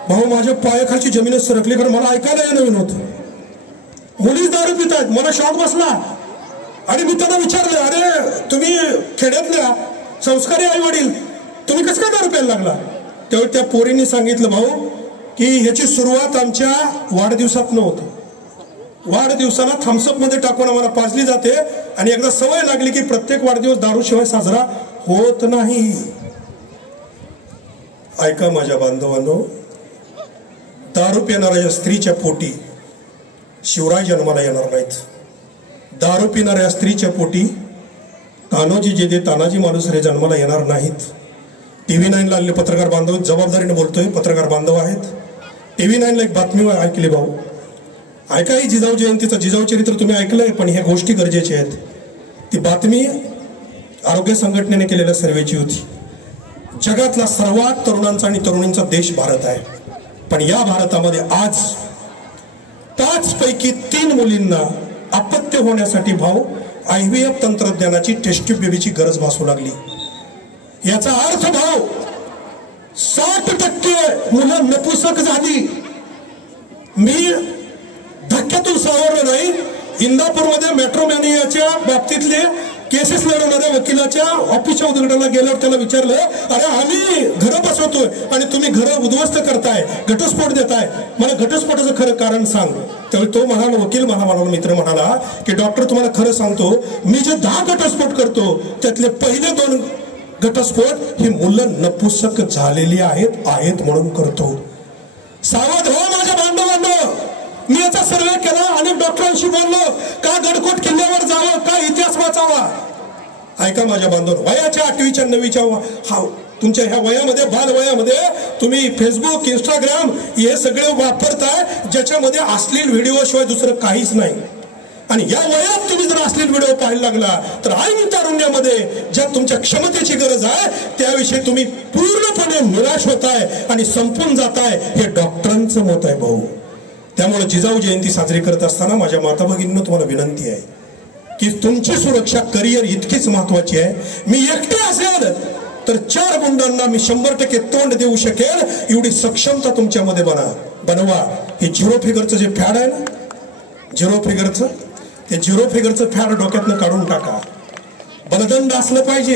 भाऊ, माझ्या पायाखालची जमीनच सरकली, कारण मला ऐकायला हे नवीन होतं. मुलीच दारू पित आहेत. मला शॉक बसला आणि मी त्यांना विचारलं, अरे तुम्ही खेड्यातल्या संस्कारी आई वडील, तुम्ही कसं काय दारू प्यायला लागला? त्यावेळी त्या पोरींनी सांगितलं, भाऊ की ह्याची सुरुवात आमच्या वाढदिवसात नव्हतं. वाढदिवसाला थम्सअप मध्ये टाकून आम्हाला पाजली जाते आणि एकदा सवय लागली की प्रत्येक वाढदिवस दारूशिवाय साजरा होत नाही. ऐका माझ्या बांधवांनो, दारू पिणाऱ्या स्त्रीच्या पोटी शिवराय जन्माला येणार नाहीत. दारू पिणाऱ्या स्त्रीच्या पोटी कान्होजी जे तानाजी मालुसरे जन्माला येणार नाहीत. TV9 ला आलेले पत्रकार बांधव, जबाबदारीने बोलतोय, पत्रकार बांधव आहेत. TV9 ला एक बातमी ऐकली भाऊ. ऐका, ही जिजाऊ जयंतीचं जिजाऊ चरित्र तुम्ही ऐकलंय, पण ह्या गोष्टी गरजेच्या आहेत. ती बातमी आरोग्य संघटनेने केलेल्या सर्वेची होती. जगातला सर्वात तरुणांचा आणि तरुणींचा देश भारत आहे. पण या भारतामध्ये आज 5 पैकी 3 मुलींना अपत्य होण्यासाठी भाऊ IVF तंत्रज्ञानाची टेस्ट ट्यूब बेबीची गरज भासू लागली. याचा अर्थ भाऊ 60% मुलं नपुसक झाली. मी धक्क्यातून सावरलो नाही. इंदापूरमध्ये मेट्रोमॅनियाच्या बाबतीतले केसेस लढवणाऱ्या वकिलाच्या ऑफिसच्या उद्घाटनाला गेल्यावर त्याला विचारलं, अरे आम्ही घरं बसवतोय आणि तुम्ही घरं उद्ध्वस्त करताय, घटस्फोट देताय, मला घटस्फोटाचं खरं कारण सांग. त्यावेळी तो म्हणाला, वकील म्हणाला, मित्र म्हणाला की डॉक्टर तुम्हाला खरं सांगतो, मी जे 10 घटस्फोट करतो त्यातले पहिले 2 घटस्फोट ही मुलं नपुसक झालेली आहेत म्हणून करतो. सावध हो माझ्या बांधवांनो, मी याचा सर्वे केला, अनेक डॉक्टरांशी बोललो, का गडकोट किल्ल्यावर जावं, का इतिहास वाचावा. ऐका माझ्या बांधवांनो, वयाच्या 8वीच्या 9वीच्या तुमच्या ह्या वयामध्ये, बाल वयामध्ये तुम्ही फेसबुक, इंस्टाग्राम हे सगळे वापरताय ज्याच्यामध्ये अश्लील व्हिडिओ शिवाय दुसरं काहीच नाही. आणि या वयात तुम्ही जर अश्लील व्हिडिओ पाहायला लागला तर ऐन तारुण्यामध्ये ज्या तुमच्या क्षमतेची गरज आहे त्याविषयी तुम्ही पूर्णपणे निराश होताय आणि संपून जाताय, हे डॉक्टरांचं मत आहे भाऊ. त्यामुळे जिजाऊ जयंती साजरी करत असताना माझ्या माता भगिनींना तुम्हाला विनंती आहे की तुमची सुरक्षा, करिअर इतकीच महत्वाची आहे. मी एकटे असेल तर 4 गुंडांना मी 100% तोंड देऊ शकेल एवढी सक्षमता तुमच्यामध्ये बनवा. हे झिरो फिगरचं जे फॅड आहे ना, झिरो फिगरचं फॅड डोक्यातनं काढून टाका. बलदंड असलं पाहिजे.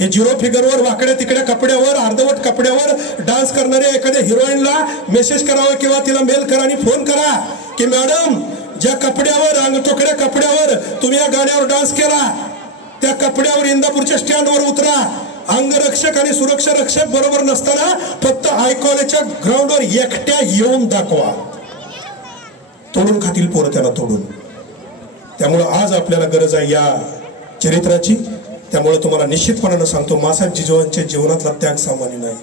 हे झिरो फिगरवर, वाकड्या तिकड्या कपड्यावर, अर्धवट कपड्यावर डान्स करणाऱ्या एखाद्या हिरोईनला मेसेज करावा किंवा तिला मेल करा आणि फोन करा की मॅडम, ज्या कपड्यावर, अंगतोकड्या कपड्यावर तुम्ही या गाण्यावर डान्स केला त्या कपड्यावर इंदापूरच्या स्टँडवर उतरा. अंगरक्षक आणि सुरक्षा रक्षक बरोबर नसताना फक्त हाय कॉलेजच्या ग्राउंडवर एकट्या येऊन दाखवा. तोडून खातील पोरं त्याला तोडून. त्यामुळे आज आपल्याला गरज आहे या चरित्राची. त्यामुळे तुम्हाला निश्चितपणानं सांगतो, मासाहेब जिजाऊंच्या जीवनातला त्याग सामान्य नाही.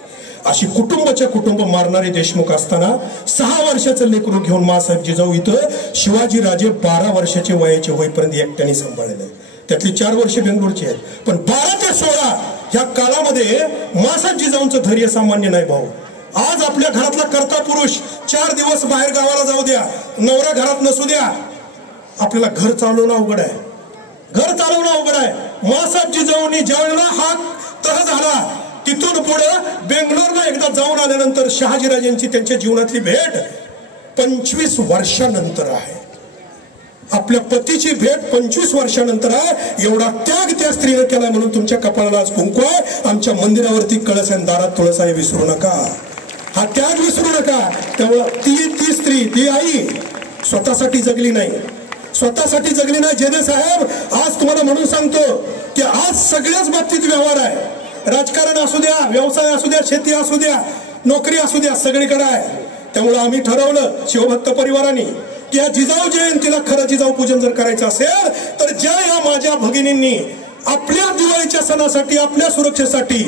अशी कुटुंब मारणारे देशमुख असताना 6 वर्षाचं लेकरू घेऊन मासाहेब जिजाऊ इथं शिवाजीराजे 12 वर्षाचे वयाचे होईपर्यंत एकट्याने सांभाळलेले. त्यातली 4 वर्षे बेंगलोरची आहेत, पण 12 ते 16 ह्या काळामध्ये मासाहेब जिजाऊंचं धैर्य सामान्य नाही भाऊ. आज आपल्या घरातला कर्ता पुरुष 4 दिवस बाहेर गावाला जाऊ द्या, नवरा घरात नसू द्या, आपल्याला घर चालवणं अवघड आहे. मासाहेब जिजाऊंनी ज्यावेळेला हा तह झाला तिथून पुढे बेंगलोरला एकदा जाऊन आल्यानंतर शहाजीराजांची त्यांच्या जीवनातली भेट 25 वर्षानंतर आहे. आपल्या पतीची भेट 25 वर्षानंतर आहे. एवढा त्याग त्या स्त्रीने केला म्हणून तुमच्या कपाळाला आज कुंकू आहे, आमच्या मंदिरावरती कळस आहे, दारात तुळस आहे. विसरू नका, हा त्याग विसरू नका. त्यामुळे ती स्त्री, ती आई स्वतःसाठी जगली नाही. जेदे साहेब, आज तुम्हाला म्हणून सांगतो की आज सगळ्याच बाबतीत व्यवहार आहे. राजकारण असू द्या, व्यवसाय असू द्या, शेती असू द्या, नोकरी असू द्या, सगळीकडे आहे. त्यामुळे आम्ही ठरवलं शिवभक्त परिवाराने की या जिजाऊ जयंतीला खरं जिजाऊ पूजन जर करायचं असेल तर ज्या या माझ्या भगिनींनी आपल्या दिवाळीच्या सणासाठी, आपल्या सुरक्षेसाठी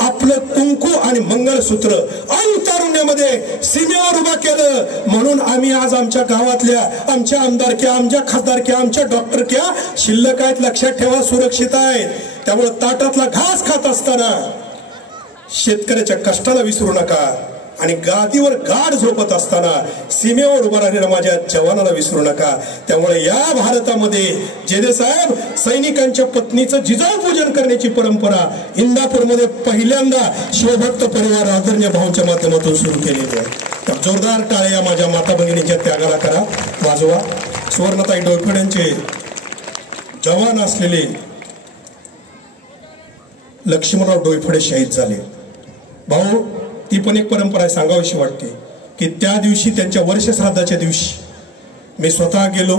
आपलं कुंकू आणि मंगळसूत्र अंतरुण्यामध्ये सीमेवर उभा केलं, म्हणून आम्ही आज आमच्या गावातल्या, आमच्या आमदारक्या, आमच्या खासदारक्या, आमच्या डॉक्टरक्या शिल्लक आहेत. लक्षात ठेवा, सुरक्षित आहेत. त्यामुळे ताटातला घास खात असताना शेतकऱ्याच्या कष्टाला विसरू नका आणि गादीवर गाढ झोपत असताना सीमेवर उभा राहिलेल्या माझ्या जवानाला विसरू नका. त्यामुळे या भारतामध्ये जेदे साहेब, सैनिकांच्या पत्नीचं जिजाऊ पूजन करण्याची परंपरा इंदापूरमध्ये पहिल्यांदा शिवभक्त परिवार आदरणीय भाऊंच्या माध्यमातून सुरू केलेली आहे. तर जोरदार टाळ्या माझ्या माता भगिनीच्या त्यागाला करा, वाजवा. सुवर्णताई डोळफड्यांचे जवान असलेले लक्ष्मणराव डोईफळे शहीद झाले. भाऊ, ती पण एक परंपरा आहे, सांगावीशी वाटते की त्या दिवशी, त्यांच्या वर्षश्राद्धाच्या दिवशी मी स्वतः गेलो.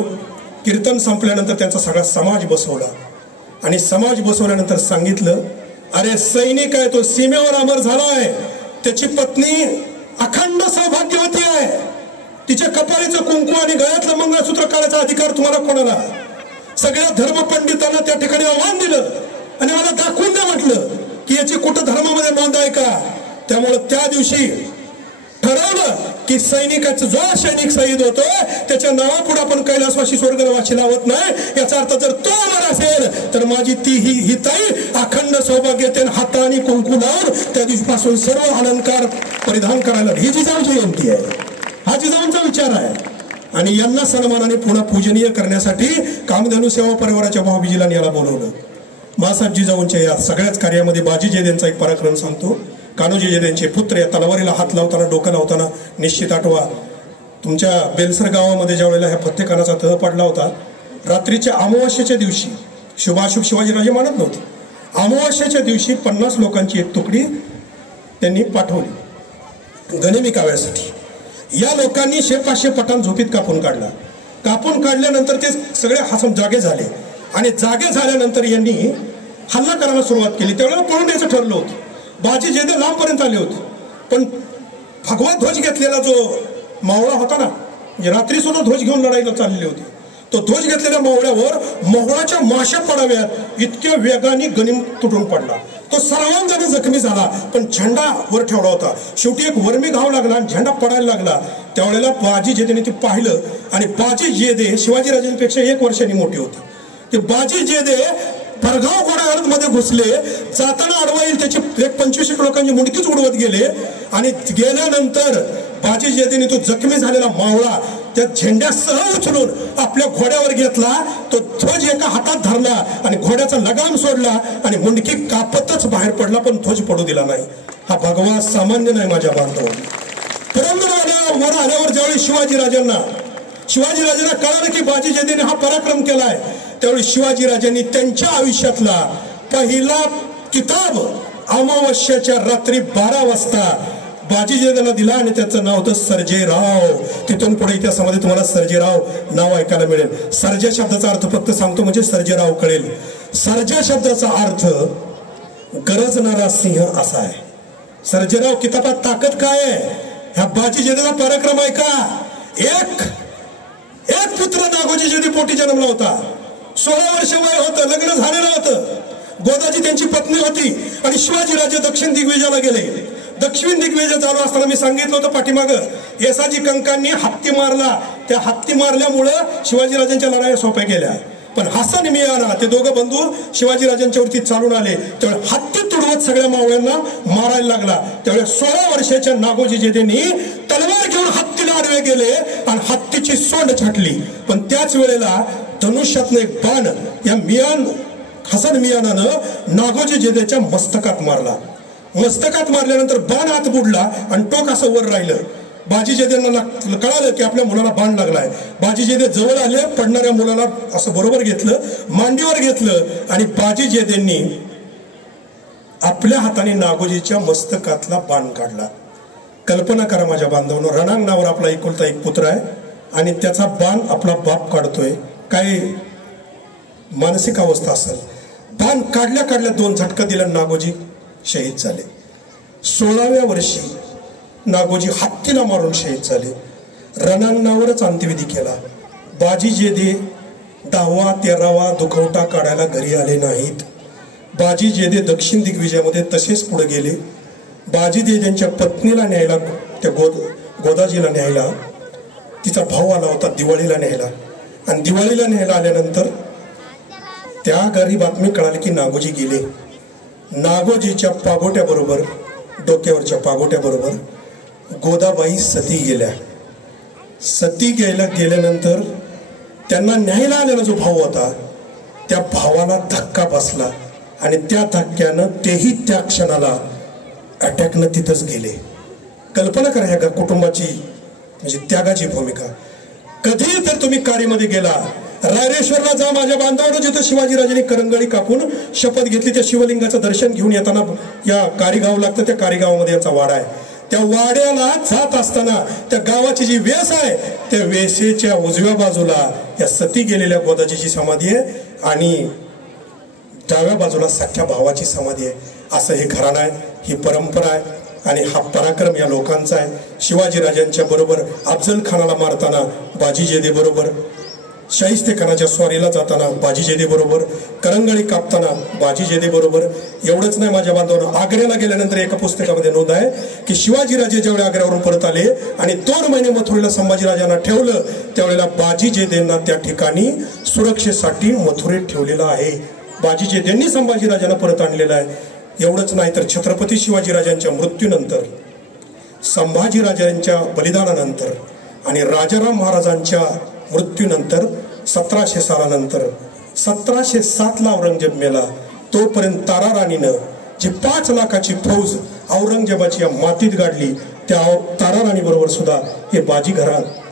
कीर्तन संपल्यानंतर त्यांचा सगळा समाज बसवला आणि समाज बसवल्यानंतर सांगितलं, अरे सैनिक आहे तो, सीमेवर अमर झाला आहे, त्याची पत्नी अखंड सौभाग्यवती आहे, तिच्या कपाळीचं कुंकू आणि गळ्यातलं मंगळसूत्र काढायचा अधिकार तुम्हाला कोणाला? सगळ्या धर्मपंडितांना त्या ठिकाणी आव्हान दिलं आणि मला दाखवून द्या म्हटलं की याची कुठं धर्मामध्ये नोंद आहे का. त्यामुळे त्या दिवशी ठरवलं की सैनिकाचं, जो सैनिक शहीद होतोय त्याच्या नावापुढे आपण कैलासवासी स्वर्गवासी लावत नाही. याचा अर्थ जर तो अमर असेल तर माझी ती ही ताई अखंड सौभाग्यतेन हाता आणि कुंकू लावून त्या दिवशीपासून सर्व अलंकार परिधान करायला, ही जिजाऊ जयंती आहे, हा जिजाऊंचा विचार आहे. आणि यांना सन्मानाने पुन्हा पूजनीय करण्यासाठी कामधेनू सेवा परिवाराच्या भाऊबीजीला याला बोलवलं. मासाहेब जिजाऊंच्या या सगळ्याच कार्यामध्ये बाजी जेदेंचा एक पराक्रम सांगतो. कान्होजी जेदेंचे पुत्र या तलवारीला हात लावताना, डोकं लावताना निश्चित आठवा, तुमच्या बेलसर गावामध्ये ज्या वेळेला ह्या फत्तेखानाचा तह पडला होता, रात्रीच्या अमावास्येच्या दिवशी शुभाशुभ शिवाजीराजे मानत नव्हते. अमावस्येच्या दिवशी 50 लोकांची एक तुकडी त्यांनी पाठवली गनिमी काव्यासाठी. या लोकांनी 100-500 पठाण झोपीत कापून काढला. कापून काढल्यानंतर ते सगळे हसम जागे झाले आणि जागे झाल्यानंतर यांनी हल्ला करायला सुरुवात केली. त्यावेळेला पळून यायचं ठरलं होतं. बाजी जेदे लांबपर्यंत आले होते, पण भगवा ध्वज घेतलेला जो मावळा होता ना, म्हणजे रात्री सुद्धा ध्वज घेऊन लढाईला चाललेली होती, तो ध्वज घेतलेल्या मावळ्यावर मोहळाच्या माशा पडाव्यात इतक्या वेगाने गनिम तुटून पडला. तो सर्वांगाने जखमी झाला, पण झेंडा वर ठेवला होता. शेवटी एक वर्मी घाव लागला आणि झेंडा पडायला लागला. त्यावेळेला बाजी जेदेने ते पाहिलं आणि बाजी जेदे शिवाजीराजांपेक्षा 1 वर्षांनी मोठी होती. ते बाजी जेदे भरधाव घोडागाडीमध्ये घुसले. जाताना आडवा येईल त्याची 25 लोकांची मुंडकीच उडवत गेले आणि गेल्यानंतर बाजी जेदेने तो जखमी झालेला मावळा त्या झेंड्यासह उचलून आपल्या घोड्यावर घेतला. तो ध्वज एका हातात धरला आणि घोड्याचा लगाम सोडला आणि मुंडकी कापतच बाहेर पडला, पण ध्वज पडू दिला नाही. हा भगवा सामान्य नाही माझ्या बांधवांनी. पुरंदर वर आल्यावर ज्यावेळी शिवाजीराजांना कळालं की बाजी जेदेने हा पराक्रम केलाय, त्यावेळी शिवाजीराजांनी त्यांच्या आयुष्यातला पहिला किताब अमावस्याच्या रात्री 12 वाजता बाजी जेदेला दिला आणि त्याचं नाव होतं सर्जेराव. तिथून पुढे इतिहासामध्ये तुम्हाला सर्जेराव नाव ऐकायला मिळेल. सर्जा शब्दाचा अर्थ फक्त सांगतो म्हणजे सर्जेराव कळेल. सर्जा शब्दाचा अर्थ गरजणारा सिंह असा आहे. सर्जेराव किताबात ताकद काय आहे? ह्या बाजी जेदेचा पराक्रम आहे का? एक पुत्र नागोजी जेदे पोटी जन्मला होता. 16 वर्ष वय होतं, लग्न झालेलं होतं. गोदाजी त्यांची पत्नी होती आणि शिवाजीराजे दक्षिण दिग्विजयाला गेले. दक्षिण दिग्विजय चालू असताना मी सांगितलं होतं पाठीमागं येसाजी कंकांनी हत्ती मारला. त्या हत्ती मारल्यामुळं शिवाजीराजांच्या लढाया सोप्या गेल्या. पण हसन मियाना ते दोघं बंधू शिवाजीराजांच्या वरती चालून आले. त्यावेळी हत्ती तुडवत सगळ्या मावळ्यांना मारायला लागला. त्यावेळी 16 वर्षाच्या नागोजी जेदेनी तलवार घेऊन हत्तीला आडवे गेले आणि हत्तीची सोंड छाटली. पण त्याच वेळेला धनुष्यातनं एक बाण या हसन मियानानं नागोजी जेदेच्या मस्तकात मारला. मस्तकात मारल्यानंतर बाण हात बुडला आणि टोक असं वर राहिलं. बाजी जेदेंना कळालं की आपल्या मुलाला बाण लागलाय. बाजी जेदे जवळ आले, पडणाऱ्या मुलाला असं बरोबर घेतलं, मांडीवर घेतलं आणि बाजी जेदेंनी आपल्या हाताने नागोजीच्या मस्तकातला बाण काढला. कल्पना करा माझ्या बांधवांनो, रणांगणावर आपला एकुलता एक पुत्र आहे आणि त्याचा बाण आपला बाप काढतोय. काय मानसिक अवस्था असेल. बाण काढल्या काढल्या 2 झटका दिला, नागोजी शहीद झाले. 16व्या वर्षी नागोजी हत्तीला मारून शहीद झाले. रणांगणावरच अंत्यविधी केला. बाजी जेदे 10वा 13वा दुखवटा काढायला घरी आले नाहीत. बाजी जेदे दक्षिण दिग्विजयामध्ये तसेच पुढे गेले. बाजी जेदेंच्या पत्नीला न्यायला, त्या गोदाजीला न्यायला तिचा भाऊ आला होता दिवाळीला न्यायला. आणि दिवाळीला न्यायला आल्यानंतर त्या घरी बातमी कळाली की नागोजी गेले. नागोजीच्या पागोट्याबरोबर, डोक्यावरच्या पागोट्याबरोबर गोदाबाई सती गेल्या. सती गेल्यानंतर त्यांना न्यायला आलेला जो भाऊ होता त्या भावाला धक्का बसला आणि त्या धक्क्यानं तेही त्या क्षणाला अटॅकनं तिथंच गेले. कल्पना करा ह्या कुटुंबाची म्हणजे त्यागाची भूमिका. कधी जर तुम्ही कारमध्ये गेला, रायरेश्वरला जा माझ्या बांधावर, जिथं शिवाजीराजांनी करंगळी कापून शपथ घेतली, त्या शिवलिंगाचं दर्शन घेऊन येताना या कारीगाव लागतं. त्या कारीगावामध्ये याचा वाडा आहे. त्या वाड्याला जात असताना त्या गावाची जी वेस आहे त्या वेसेच्या उजव्या बाजूला या सती गेलेल्या गोदाजीची समाधी आहे आणि डाव्या बाजूला सख्या भावाची समाधी आहे. असं हे घराणं आहे, ही परंपरा आहे आणि हा पराक्रम या लोकांचा आहे. शिवाजीराजांच्या बरोबर अफजल खानाला मारताना बाजी जेदे बरोबर, शाहिस्ते खानाच्या स्वारीला जाताना बाजी जेदे बरोबर, करंगळी कापताना बाजी जेदे बरोबर. एवढंच नाही माझ्या बांधवांनो, आग्र्याला गेल्यानंतर एका पुस्तकामध्ये नोंद आहे की शिवाजीराजे ज्यावेळी आग्र्यावरून परत आले आणि 2 महिने मथुरेला संभाजीराजांना ठेवलं, त्यावेळेला बाजी जेदेंना त्या ठिकाणी सुरक्षेसाठी मथुरेत ठेवलेलं आहे. बाजी जेदेंनी संभाजीराजांना परत आणलेलं आहे. एवढंच नाही तर छत्रपती शिवाजीराजांच्या मृत्यूनंतर, संभाजीराजांच्या बलिदानानंतर आणि राजाराम महाराजांच्या मृत्यूनंतर 1700 सालानंतर 1707ला औरंगजेब मेला. तोपर्यंत तारा राणीनं जी 5 लाखाची फौज औरंगजेबाची या मातीत गाडली, त्या तारा राणी बरोबर सुद्धा हे बाजी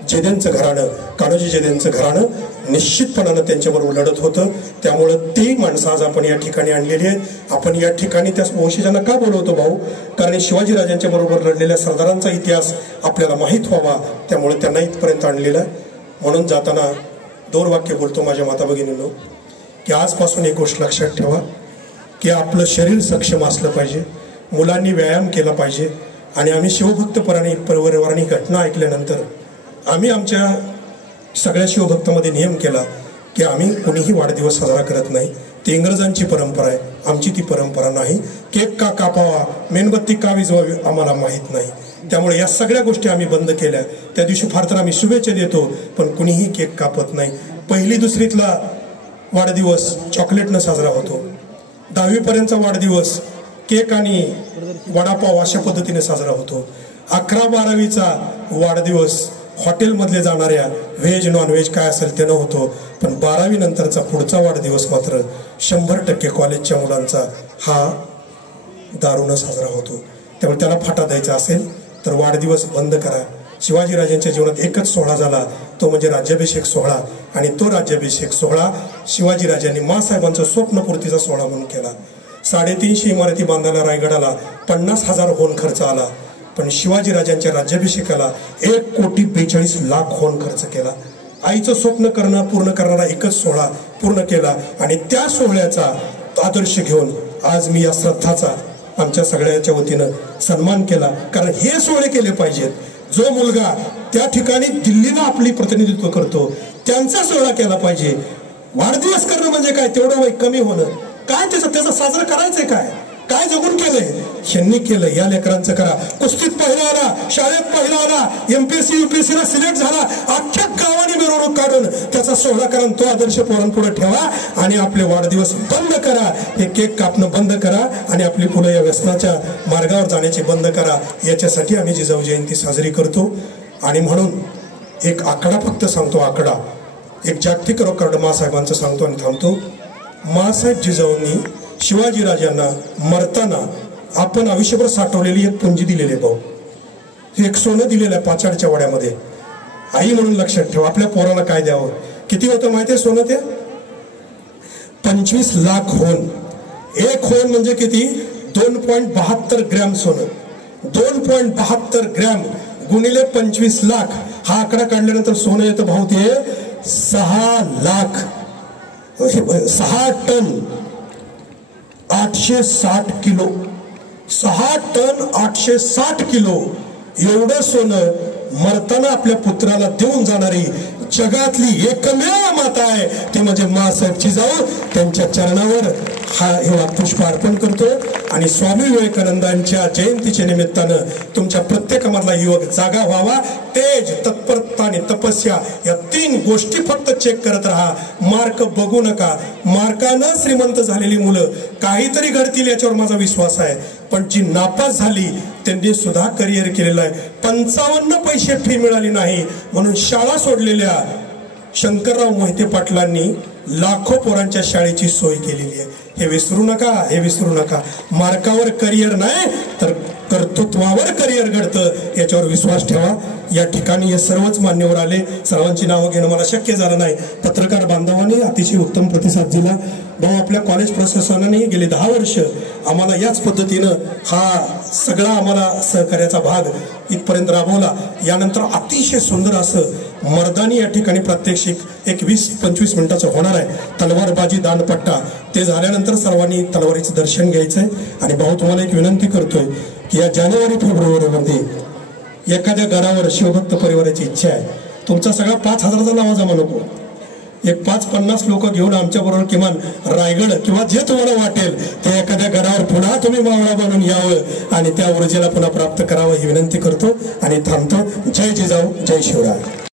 जेदेंचं घराणं, कान्होजी जेदेंचं घराणं निश्चितपणानं त्यांच्याबरोबर लढत होतं. त्यामुळं ती माणसं आज आपण या ठिकाणी आणलेली आहेत. आपण या ठिकाणी त्या वंशजांना का बोलवतो भाऊ? कारण शिवाजीराजांच्या बरोबर लढलेल्या सरदारांचा इतिहास आपल्याला माहीत व्हावा, त्यामुळे त्यांना इथपर्यंत आणलेलं. म्हणून जाताना 2 वाक्य बोलतो माझ्या माता भगिनींनो, की आजपासून एक गोष्ट लक्षात ठेवा की आपलं शरीर सक्षम असलं पाहिजे, मुलांनी व्यायाम केला पाहिजे. आणि आम्ही शिवभक्त परिवाराने घटना ऐकल्यानंतर आम्ही आमच्या सगळ्या शिवभक्तामध्ये नियम केला की आम्ही कोणीही वाढदिवस साजरा करत नाही. ती इंग्रजांची परंपरा आहे, आमची ती परंपरा नाही. केक का कापावा, मेणबत्ती का विजवावी आम्हाला माहीत नाही. त्यामुळे या सगळ्या गोष्टी आम्ही बंद केल्या. त्या दिवशी फार तर आम्ही शुभेच्छा देतो, पण कुणीही केक कापत नाही. 1ली 2रीतला वाढदिवस चॉकलेटनं साजरा होतो. 10वी पर्यंतचा वाढदिवस केक आणि वडापाव अशा पद्धतीने साजरा होतो. 11-12वीचा वाढदिवस हॉटेलमधले जाणाऱ्या व्हेज नॉनव्हेज काय असेल ते न होतो. पण 12वी नंतरचा पुढचा वाढदिवस मात्र 100% कॉलेजच्या मुलांचा हा दारूनं साजरा होतो. त्यामुळे त्याला फाटा द्यायचा असेल तर वाढदिवस बंद करा. शिवाजीराजांच्या जीवनात एकच सोहळा झाला, तो म्हणजे राज्याभिषेक सोहळा. आणि तो राज्याभिषेक सोहळा शिवाजीराजांनी माँसाहेबांचा स्वप्नपूर्तीचा सोहळा म्हणून केला. 350 इमारती बांधायला रायगडाला 50,000 होन खर्च आला. पण शिवाजीराजांच्या राज्याभिषेकाला 1,42,00,000 होन खर्च केला. आईचं स्वप्न पूर्ण करणारा एकच सोहळा पूर्ण केला. आणि त्या सोहळ्याचा आदर्श घेऊन आज मी या श्रद्धाचा आमच्या सगळ्याच्या वतीनं सन्मान केला. कारण हे सोहळे केले पाहिजेत. जो मुलगा त्या ठिकाणी दिल्लीला आपली प्रतिनिधित्व करतो त्यांचा सोहळा केला पाहिजे. वाढदिवस करणं म्हणजे काय, तेवढं वय कमी होणं काय, त्याचा साजरा करायचंय काय जगून केलंय ह्यांनी केलं. या लेकरांचं करा. कुस्तीत पहिला आला, शाळेत पहिला आला, MPSC UPSC ला सिलेक्ट झाला, अख्ख्या गावाने मिरवणूक काढून त्याचा सोहळा करा. तो आदर्श पोरांपुढे ठेवा आणि आपले वाढदिवस बंद करा. हे केक कापणं बंद करा आणि आपली पुढे या व्यसनाच्या मार्गावर जाण्याची बंद करा. याच्यासाठी आम्ही जिजाऊ जयंती साजरी करतो. आणि म्हणून एक आकडा फक्त सांगतो, आकडा एक जागतिक रेकॉर्ड माँसाहेबांचं सांगतो आणि थांबतो. माँसाहेब जिजाऊंनी शिवाजीराजांना मरताना आपण आयुष्यभर साठवलेली एक पुंजी दिलेली आहे भाऊ. हे एक सोनं दिलेलं आहे पाचाडच्या वाड्यामध्ये. आई म्हणून लक्षात ठेवा. आपल्या पोराला काय द्यावं, किती होतं माहिती आहे सोनं? ते 25 लाख होन. एक होन म्हणजे किती? 2.72 ग्रॅम सोनं. 2.72 ग्रॅम गुणिले 25 लाख हा आकडा काढल्यानंतर सोनं येतं भाऊ ते 6 lakh 6 ton 860 kilo. 6 ton 860 kilo एवढं सोनं मरताना आपल्या पुत्राला देऊन जाणारी जगातली एकमेव माता आहे ती म्हणजे माँसाहेब जिजाऊ. त्यांच्या चरणावर हे पुष्प अर्पण करतो. आणि स्वामी विवेकानंदांच्या जयंतीच्या निमित्तानं तुमच्या प्रत्येकामधला युवक जागा व्हावा. तेज, तत्परता आणि तपस्या या 3 गोष्टी फक्त चेक करत राहा. मार्क बघू नका. मार्कानं श्रीमंत झालेली मुलं काहीतरी घडतील याच्यावर माझा विश्वास आहे. पण जी नापास झाली त्यांनी सुद्धा करिअर केलेलं आहे. 55 पैसे फी मिळाली नाही म्हणून शाळा सोडलेल्या शंकरराव मोहिते पाटलांनी लाखो पोरांच्या शाळेची सोय केलेली आहे. हे विसरू नका, हे विसरू नका. मार्कावर करिअर नाही तर कर्तृत्वावर करिअर घडतं, याच्यावर विश्वास ठेवा. या ठिकाणी हे सर्वच मान्यवर आले. सर्वांची नावं घेणं मला शक्य झालं नाही. पत्रकार बांधवांनी अतिशय उत्तम प्रतिसाद दिला. भाऊ आपल्या कॉलेज प्रशासनाने गेले 10 वर्ष आम्हाला याच पद्धतीनं हा सगळा आम्हाला सहकार्याचा भाग इथपर्यंत राबवला. यानंतर अतिशय सुंदर असं मर्दानी या ठिकाणी प्रात्यक्षिक एक 20-25 मिनिटाचं होणार आहे. तलवारबाजी दांडपट्टा ते झाल्यानंतर सर्वांनी तलवारीचं दर्शन घ्यायचंय. आणि भाऊ तुम्हाला एक विनंती करतोय की या जानेवारी-फेब्रुवारीमध्ये एखाद्या गडावर शिवभक्त परिवाराची इच्छा आहे. तुमचा सगळा 5,000चा नावा जमा नको. एक 5-50 लोक घेऊन आमच्या बरोबर किमान रायगड किंवा जे तुम्हाला वाटेल ते एखाद्या गडावर पुन्हा तुम्ही मावळा बनून यावं आणि त्या ऊर्जेला पुन्हा प्राप्त करावं ही विनंती करतो आणि थांबतो. जय जिजाऊ, जय शिवराय.